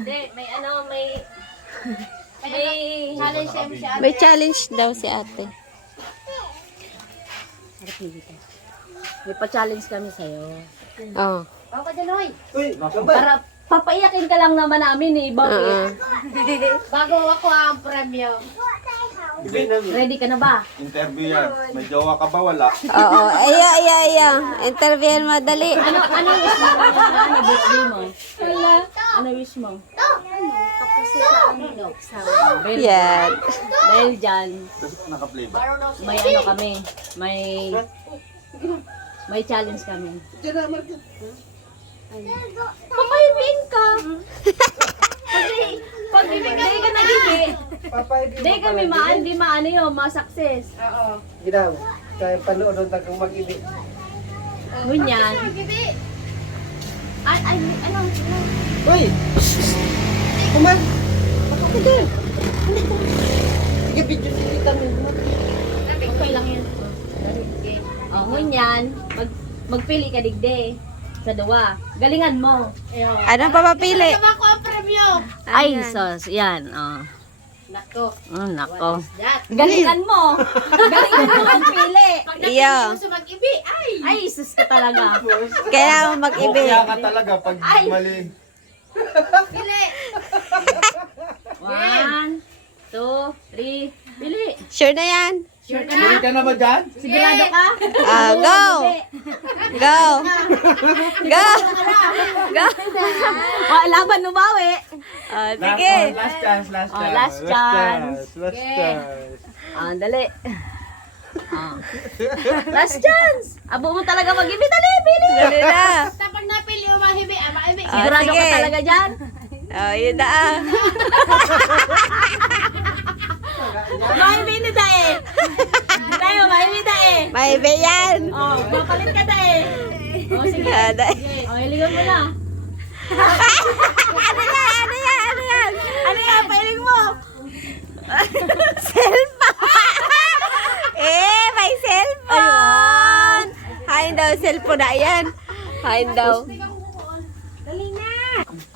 Hindi, may challenge si ate. May challenge daw si ate. May pa-challenge kami sa'yo. Oh. Papa Janoy, Uy, para papaiyakin ka lang naman namin eh. Oo. Bago ako ang premyo. Ready ka na ba? interview yan. May jowa ka ba? Wala. Oo. Aya. Interviewin mo, dali. Ano wish mo? Ano birthday mo? Ano wish mo? Very Yan. Dahil dyan, Naka-play ba? may ano kami, may challenge kami. Papayuin ka! Pag ibigay ka nagibi, di kami hindi maano yun, ma-success. Ginaw, kaya panood ng tagang mag-ibig. Ngunyan. Ay, ano? Uy! Kuman! Baka ka dyan! Sige, video kita mo. Okay lang yun. Oh, ngunyan, magpili ka digde sa duwa. Galingan mo. Anong papapili? Ako ang premyo. Ay, sos, yan. Oh. Nako. Nako. Galingan mo. Galingan mo magpili. Iyo. Ay, sus ka talaga. Kaya mo mag-ibig. Kaya ka talaga pag mali. Pili. 1, 2, 3. Pili. Sure na yan? Sure ka Pili na? ka na ba dyan? Sigurado ka? Go! Go! Go! Go! Laban mo bawi. Sige. Last chance, last Oh, chance. last chance. Last chance. Dali. Last chance. Abo mo talaga mag-ibig. Dali, pili. Dali na. Kapag napili mo mahibi, mahibi. Ah, Sigurado ka sige. talaga dyan? Oh, yun na ah. Mahibi ni Dae. Tayo, mahibi Dae. May yan. Oh, mapalit ka Dae. Oh, sige. Oh, iligan mo na. Ano yan? Ano yan? Pailing mo. Cellphone. May cellphone. Hain daw, cellphone na yan. Hain daw.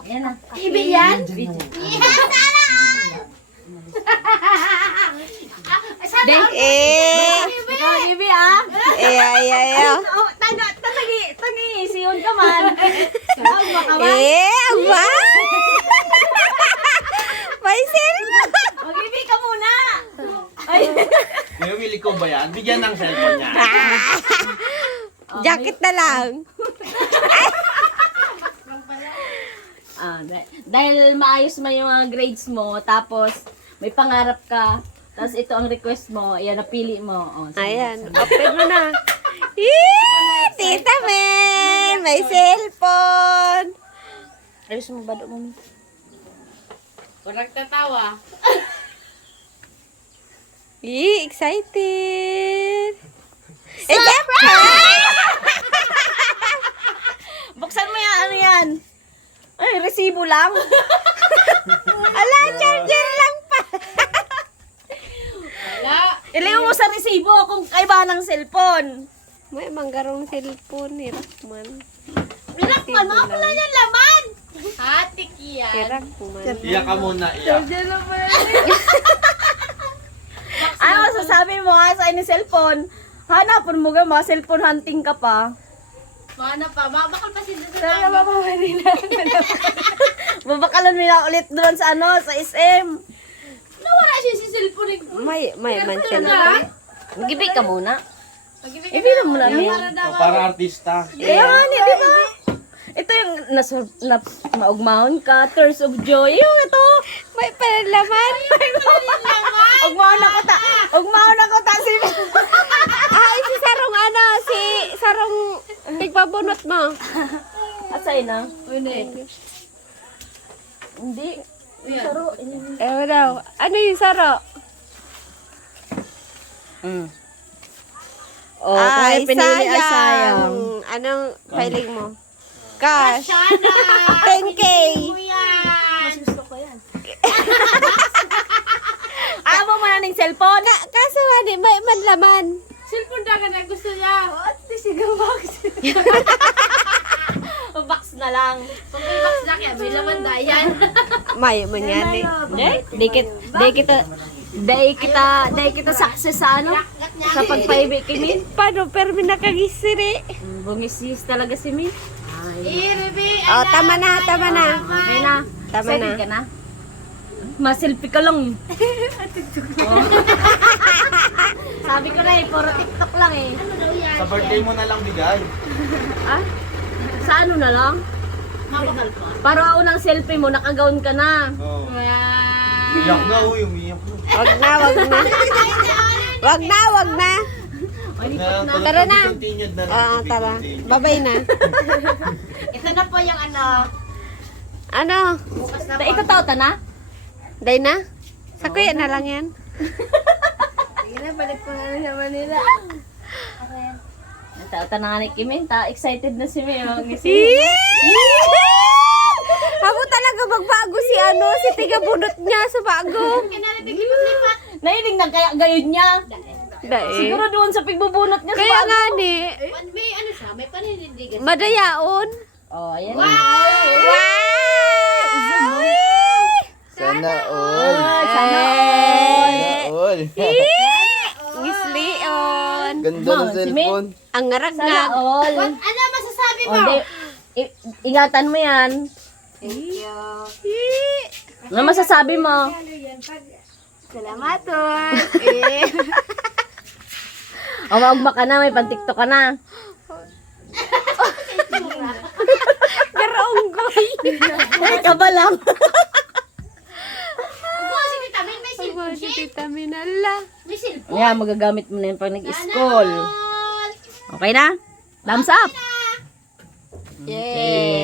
Ayan na. Ibig yan? Ikaw, Ibig ah. Ayaw. Oh, tangi, siyon ka man. Aba. May cellphone. Mag-ibig ka muna. Ay. May wili ko ba yan? Bigyan ng cellphone niya. Jacket na lang. Dahil maayos man yung mga grades mo, tapos may pangarap ka, tapos ito ang request mo, ayan, napili mo. Oh, sige. Ayan, open mo na. Tita Men, may cellphone. Ayos mo ba doon? Walang tatawa. Excited. Siyempre! Buksan mo yan, ano yan? Ay, resibo lang. Ala, charger lang pa. Iliw mo sa resibo kung kaiba ng cellphone. May manggarong cellphone ni Rakman. Binakman mo, wala yan laman. Hatik yan. Si Rakman. Iyak ka muna, iyak. Ano masasabi mo nga sa ini cellphone? Hanapon mo ga, mga cellphone hunting ka pa. Mana pa, babakal pa sila sa Sana mapapawali na. Babakalan mo na ulit doon sa ano, sa SM. Nawala siya si cellphone. May man cellphone. Mag-ibig ka muna. Pag-ibig Ibilang mo na. O, para artista. Ayan, di ba? Ito yung maugmahon ka, tears of joy. Yung ito. May panlaman. Ugmahon ako ta si Ay, si Sarong si Sarong tigpabunot mo. Asay na? Hindi. Hindi. Saro. Ewan daw. Ano yung Saro? Oh, kung pinili ay sayang. Anong filing mo? Cash. Sana! 10K. Yan! Amo mo na ng cellphone. Kaso wani, may manlaman. Cellphone dagan na gusto niya. Box na lang. Kung may box Laki, may laman dayan. May mangyari. Di kita success sa ano? Sa pagpaibi kimi. Paano pero nakagisiri? Bungisis talaga si Min. Bebe. Oh, tama na. Okay na. Tama Excited na. ka na? Maselfie ka lang. Oh. Sabi ko na eh, puro TikTok lang eh. Sa birthday mo na lang bigay. Ah? Sa ano na lang? Para unang selfie mo, nakagaon ka na. Oh. Umiyak na, uy. Umiyak na. Wag na. Tara na. Continued na lang. Ah, to be tara. continued. Babay na. Ito na po yung ano. Ano? Bukas na po. Ito tauta na? Day na? Sa kuya na lang yan. Sige na, balik ko na sa Manila. Tauta na nga ni Kimin. Excited na si Min. Ako talaga magbago si si tiga-bunot niya sa bago. Kinalitig-lipat. Nailing na kaya gayon niya. Dahil. Siguro doon sa pigbubunot niya Kaya sa nga ni, May ano siya, may paninindigan. madayaon. Oh, ayan. Wow! Sana all. Sana all. Gislion. Ganda ng Ma'am, si Min. cellphone. Ang Sana ngarag-ngarag. all. Ano masasabi mo? Oh, ingatan mo yan. Thank you. Ano masasabi mo? Salamat po. O, maugma ka na, may pan-tiktok ka na. Garonggoy. Ka ba lang? Si Tita Min, may cellphone Si siya. Tita Minala. May cellphone. Yan, magagamit mo na yun pag nag-school. Okay na? Thumbs up! Yay!